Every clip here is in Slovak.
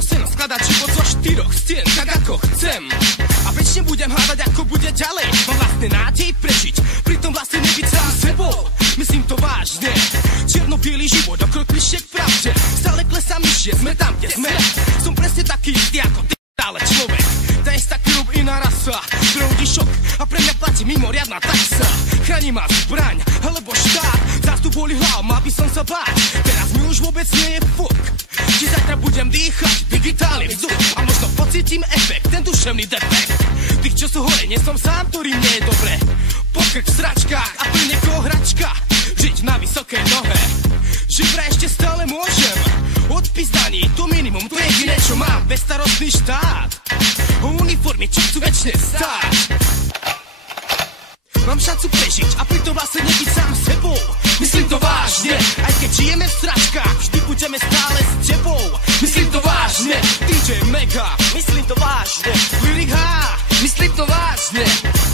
to seno skladať život zo 4 stien, tak ako chcem. A večne budem hľadať, ako bude ďalej. Mám vlastne nádej prežiť, pritom vlastne nebyť sám sebou. Myslím to vážne, čierno-bielý život, okroklišie k pravde. Stále klesám nižšie, sme tam, kde sme. Som presne taký istý ako ty, stále človek. To je taký rub iná rasa, prehodí šok a pre mňa platí mimoriadna taxa. Chráni ma zbraň, alebo štát, zástup boli hlav, mal by som sa báť. Teraz mi už vôbec nie je fuk, či zajtra budem dýchať digitálny vzduch a možno pocítim efekt, ten duševný defekt. Tých, čo sú hore, nie som sám, ktorým nie je dobre. Pokrk v sračkách a plne ko hračka, žiť na vysokej nohe. Žiť vraj ešte stále môžem, odpis daní, to minimum, to je jediné, čo mám. Bezstarostný štát, uniformy, čo chcú večne stáť. Mám šancu prežiť a pritom vlastne nebyť sám sebou. Myslím to vážne, aj keď žijeme v sračkách, vždy budeme stále s tebou. Myslím to vážne, DJ Mega, myslím to vážne. Lyrik H, myslím to vážne.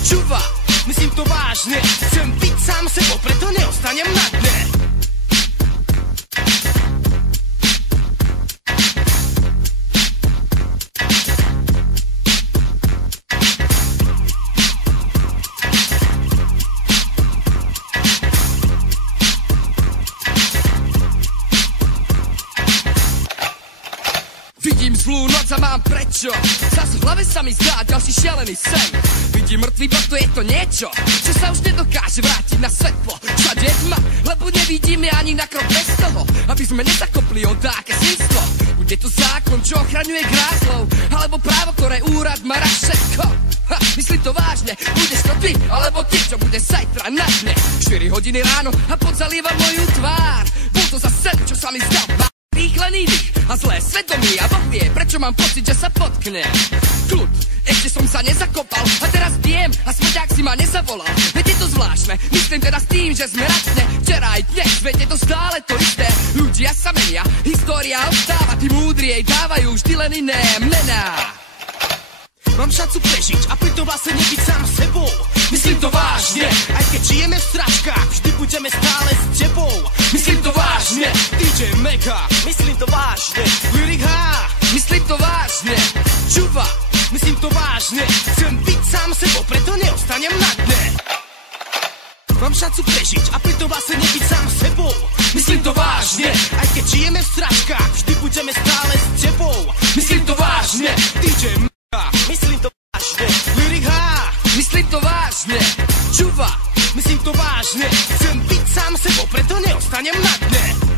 Čuva, myslím to vážne. Chcem byť sám sebou, preto neostanem na dne. Zlú noc a mám prečo. Zas v hlave sa mi zdá ďalší šialený sen. Vidím mŕtvý bod, to je to niečo, čo sa už nedokáže vrátiť na svetlo. Všade tma, lebo nevidíme ani na krok bez toho, aby sme nezakopli o dáke svinstvo. Bude to zákon, čo ochraňuje grázlov, alebo právo, ktoré úrad má raz všetko. Ha, myslím to vážne, budeš to ty, alebo ty, čo bude zajtra na dne. 4 hodiny ráno a pod zalieva moju tvár. Bol to za sen, čo sa mi zdal. Rýchlený dých a zlé svedomí a Boh vie, prečo mám pocit, že sa potkne. Kľud, ešte som sa nezakopal a teraz viem a smrťák si ma nezavolal. Veď je to zvláštne, myslím teda s tým, že sme racne. Včera aj dnes, veď je to stále to isté. Ľudia sa menia, história ostáva, tí múdri jej dávajú vždy len iné mená. Mám šancu prežiť a pritom vlastne nebyť sám sebou. Myslím to vážne, aj keď žijeme v sračkách, vždy budeme stále s tebou. Myslím to vážne, DJ Mega, myslím to vážne. Lyrik H, myslím to vážne. Čuva, myslím to vážne. Chcem byť sám sebou, preto neostanem na dne. Mám šancu prežiť a pritom vlastne nebyť sám sebou. Myslím to vážne, aj keď žijeme v sračkách, vždy budeme stále s tebou. Myslím to vážne, DJ Mega, myslím to vážne. Lyrik H, myslím to vážne. Čuva, myslím to vážne. Chcem byť sám sebou, preto neostanem na dne.